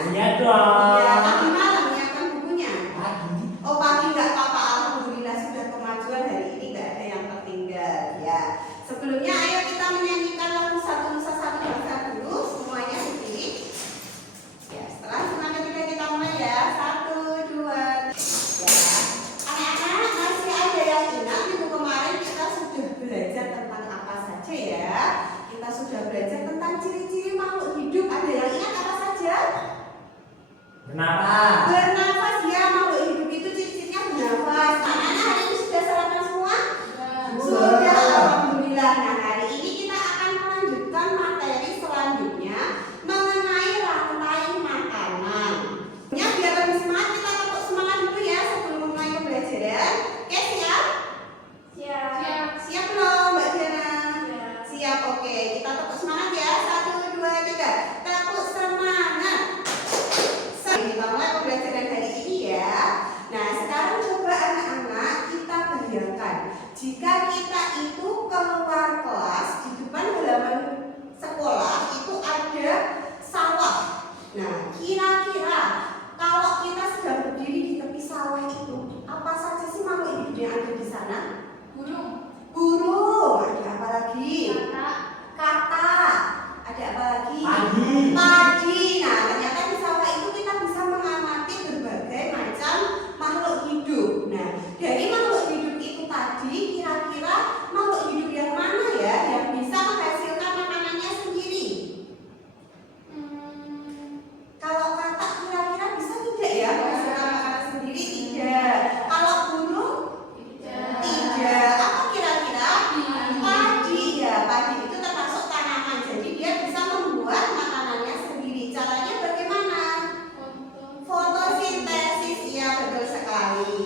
Iya dong. Iya, tadi malam menyiapkan bukunya. Pagi. Oh pagi nggak apa-apa, alhamdulillah sudah kemajuan hari ini nggak ada yang tertinggal ya. Sebelumnya ayo kita menyanyikan lagu Satu Nusa Satu Bangsa dulu semuanya berdiri. Ya setelah semuanya ketiga kita mulai ya. 1, 2, 3. Ya. Anak-anak masih ada yang ingat minggu kemarin kita sudah belajar tentang apa saja ya? Kita sudah belajar tentang ciri-ciri makhluk hidup. Ada yang ingat apa saja? Kenapa? Bernafas ya, makhluk hidup itu ciri-cirinya bernafas. Anak-anak hari ini sudah sarapan semua? Sudah, alhamdulillah. Nah hari ini kita akan melanjutkan materi selanjutnya mengenai rantai makanan. Ya biar lebih semangat kita tepuk semangat dulu ya sebelum mulai pembelajaran. Oke siap? Siap. Siap belum Mbak Diana? Siap. Siap, oke. Kita tepuk semangat ya. 1, 2, 3. Tepuk semangat. Kita mulai pembelajaran hari ini ya. Nah sekarang coba anak-anak kita bayangkan jika kita itu keluar kelas di depan halaman sekolah itu ada sawah. Nah kira-kira kalau kita sedang berdiri di tepi sawah itu apa saja sih makhluk hidup yang ada di sana? Burung. Ada apa lagi? Kata. Ada apa lagi? Padi. Nah, ternyata di sawah itu kita bisa mengamati berbagai macam makhluk hidup. Nah, dari makhluk hidup itu tadi, kira-kira makhluk hidup yang mana ya yang bisa menghasilkan makanannya sendiri? Kalau kata kira-kira bisa tidak ya menghasilkan makanan sendiri? Tidak. Kalau burung? Tidak. Apa kira-kira? Padi. Ya, padi itu termasuk tanaman. Jadi dia bisa membuat makanannya sendiri. Caranya bagaimana? Fotosintesis. Ya, betul sekali.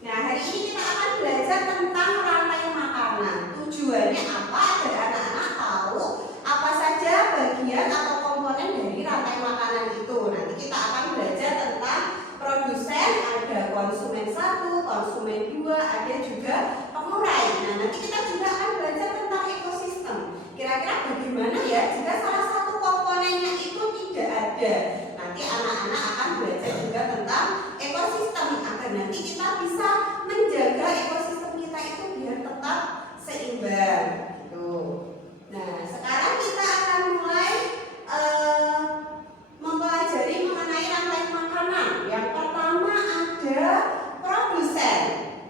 Nah, hari ini kita akan belajar tentang rantai makanan. Tujuannya apa? Agar anak-anak tahu apa saja bagian atau komponen dari rantai makanan itu. Nanti kita akan belajar tentang produsen, ada konsumen 1, konsumen 2, ada juga pengurai. Nah, nanti kita juga akan belajar tentang ekosistem. Kira-kira bagaimana ya jika salah satu komponennya itu tidak ada. Nanti anak-anak akan belajar juga tentang ekosistem agar nanti kita bisa menjaga ekosistem kita itu biar tetap seimbang. Gitu. Nah, sekarang kita akan mulai mempelajari mengenai rantai makanan. Yang pertama ada produsen.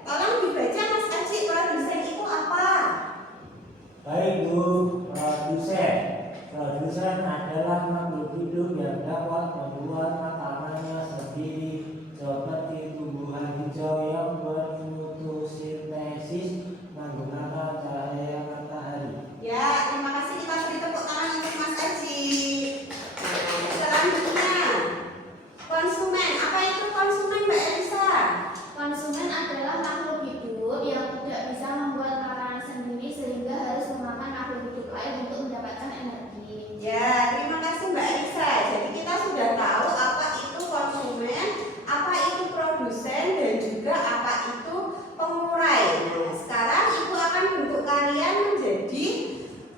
Tolong dibaca Mas Aji, produsen itu apa? Baik Bu, produsen. Produsen adalah makhluk hidup yang dapat membuat makanannya sendiri seperti tumbuhan hijau yang berfotosintesis menggunakan cahaya matahari. Ya, terima kasih. Kita beri tepuk tangan untuk Mas Aji. Nah, selanjutnya konsumen. Apa itu konsumen Mbak Elisa? Konsumen adalah makhluk hidup yang tidak bisa membuat makanan sendiri sehingga harus memakan makhluk hidup lain untuk mendapatkan energi. Ya, terima kasih Mbak Elisa. Jadi kita sudah tahu apa itu konsumen, apa itu produsen, dan juga apa itu pengurai. Nah, sekarang Ibu akan bentuk kalian menjadi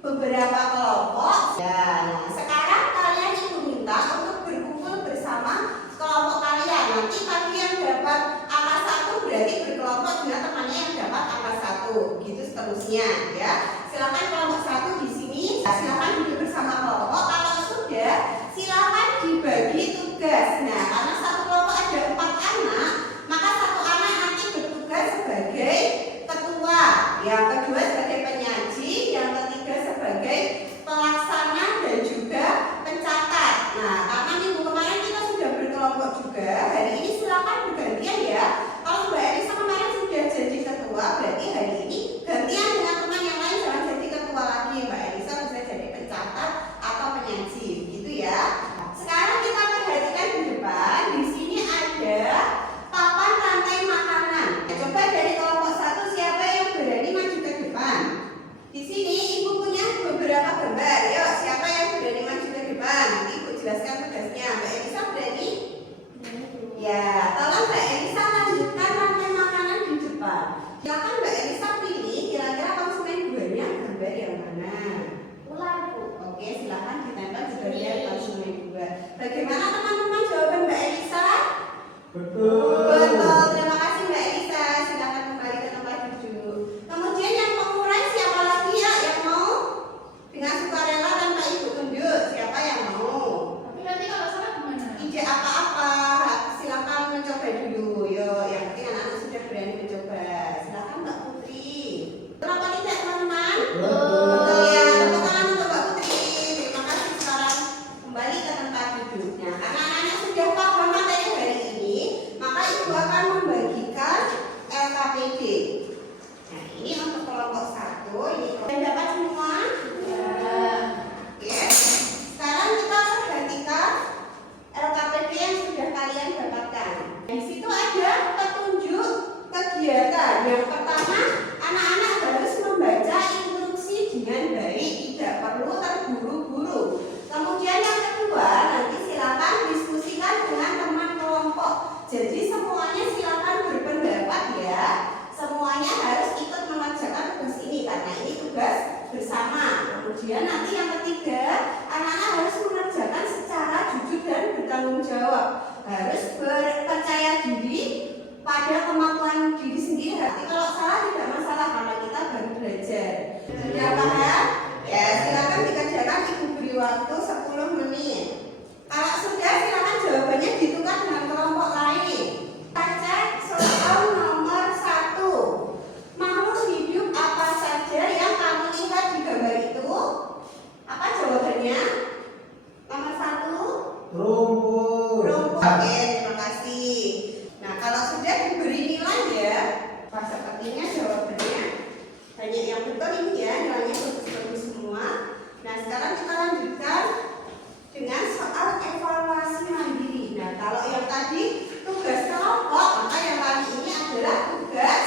beberapa kelompok. Ya, nah sekarang kalian Ibu minta untuk berkumpul bersama kelompok kalian. Nanti bagi yang dapat angka 1 berarti berkelompok dengan temannya yang dapat angka 1. Gitu seterusnya ya. Silakan kelompok 1 di sini. Silakan duduk bersama kelompok. Kalau sudah, silakan dibagi tugas. Nah, karena satu kelompok ada 4 anak, maka satu anak nanti bertugas sebagai ketua, yang kedua sebagai penyaji, yang ketiga sebagai pelaksana dan juga pencatat. Nah, karena minggu kemarin kita sudah berkelompok juga, hari ini silakan bergantian ya. Kalau Mbak Elisa kemarin sudah jadi ketua, berarti hari ini gantian dengan teman yang lain, jangan jadi ketua lagi. Mbak Elisa bisa jadi pencatat atau penyaji, gitu ya. Sekarang kita perhatikan di depan. Di sini ada papan rantai makanan. Coba dari kelompok 1 siapa yang berani maju ke depan? Di sini Ibu punya beberapa gambar. Yuk, siapa yang berani maju ke depan? Nanti Ibu jelaskan tugasnya. Mbak Elisa berani? Ya, tolong Mbak Elisa lanjutkan rantai makanan di depan. Silakan Mbak Elisa pilih kira-kira konsumen 2-nya gambar yang mana? Ular, Bu. Oke, silakan ditempel di bagian konsumen 2. Bagaimana teman-teman? Nah, karena anak-anak sudah paham materi hari ini, maka ibu akan membagikan LKPD. Nah, ini untuk kelompok 1. Ini sudah dapat semua? Oke. Sekarang kita perhatikan LKPD yang sudah kalian dapatkan. Di situ ada petunjuk kegiatan. Yang pertama, anak-anak harus membaca instruksi dengan baik, tidak perlu terburu-buru. Kemudian yang kedua, nanti silakan diskusikan dengan teman kelompok. Jadi semuanya silakan berpendapat ya. Semuanya harus ikut mengerjakan tugas ini karena ini tugas bersama. Kemudian nanti yang ketiga, anak-anak harus mengerjakan secara jujur dan bertanggung jawab. Harus percaya diri pada kemampuan diri sendiri. Nanti kalau salah tidak masalah karena kita baru belajar. Sudah paham? Ya, silakan dikerjakan, ibu beri waktu 10 menit. Kalau sudah, silakan jawabannya ditukar dengan kelompok lain. Kita cek soal nomor 1. Makhluk hidup apa saja yang kamu lihat di gambar itu? Apa jawabannya? Nomor 1. Rumput. Rumput. Oke, terima kasih. Nah, kalau sudah diberi nilai ya, pas sepertinya jawabannya banyak yang betul ini ya, nilainya bagus-bagus semua. Nah, sekarang kita lanjutkan dengan soal evaluasi mandiri. Nah, kalau yang tadi tugas kelompok, maka yang kali ini adalah tugas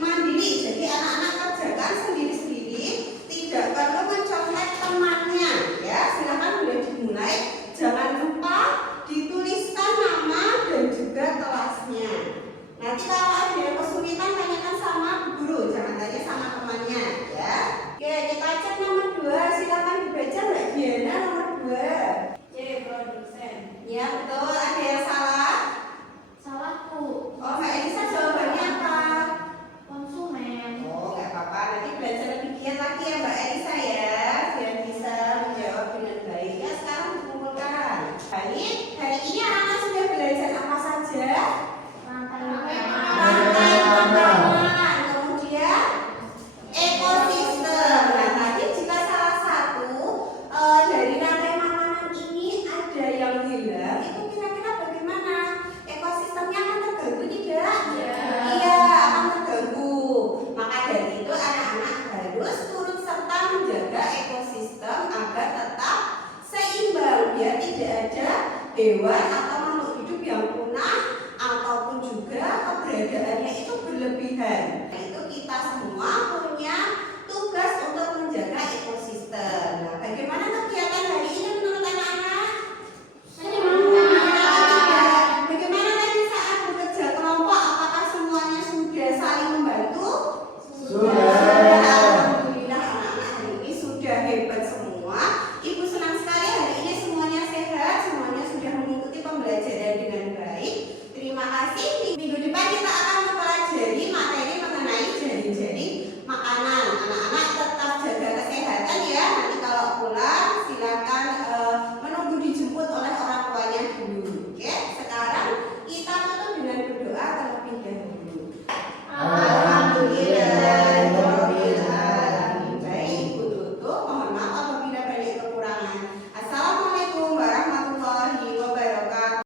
mandiri. Jadi anak-anak kerjakan sendiri-sendiri, tidak perlu mencontek temannya. Ya, silakan boleh dimulai. Jangan lupa dituliskan nama dan juga kelasnya. Nanti kalau ada yang kesulitan tanyakan sama guru, jangan tanya sama temannya ya. Oke, kita cek nomor 2. Silakan dibaca Mbak Diana nomor 2. C. Produsen. Ya betul, ada yang salah? Salahku. Oh, Mbak Elisa jawabannya apa? Konsumen. Oh, nggak apa-apa. Nanti belajar lebih giat lagi ya Mbak Elisa ya, biar bisa menjawab dengan baik. Ya, sekarang dikumpulkan. Hari ini anak-anak sudah belajar apa saja? Rantai Rantai makanan, kemudian ekosistem. Nah, tadi jika salah satu dari rantai makanan ini ada yang hilang, itu kira-kira bagaimana? Ekosistemnya akan terganggu tidak? Iya, akan terganggu. Maka dari itu anak-anak harus turut serta menjaga ekosistem agar tetap seimbang, biar tidak ada hewan atau makhluk hidup yang punah ataupun juga keberadaannya itu berlebihan. Nah, itu kita semua punya tugas untuk menjaga ekosistem. Nah, bagaimana kegiatan hari ini menurut anak-anak? Bagaimana tadi saat bekerja kelompok? Apakah semuanya sudah saling membantu? Sudah. Alhamdulillah anak-anak hari ini sudah hebat semua. Ibu senang sekali hari ini semuanya sehat, semuanya sudah mengikuti pembelajaran dengan baik. Terima kasih. Minggu depan kita akan mempelajari materi mengenai jaring-jaring makanan. Anak-anak tetap jaga kesehatan ya. Nanti kalau pulang silakan menunggu dijemput oleh orang tuanya dulu. Oke, sekarang kita tutup dengan berdoa terlebih dahulu.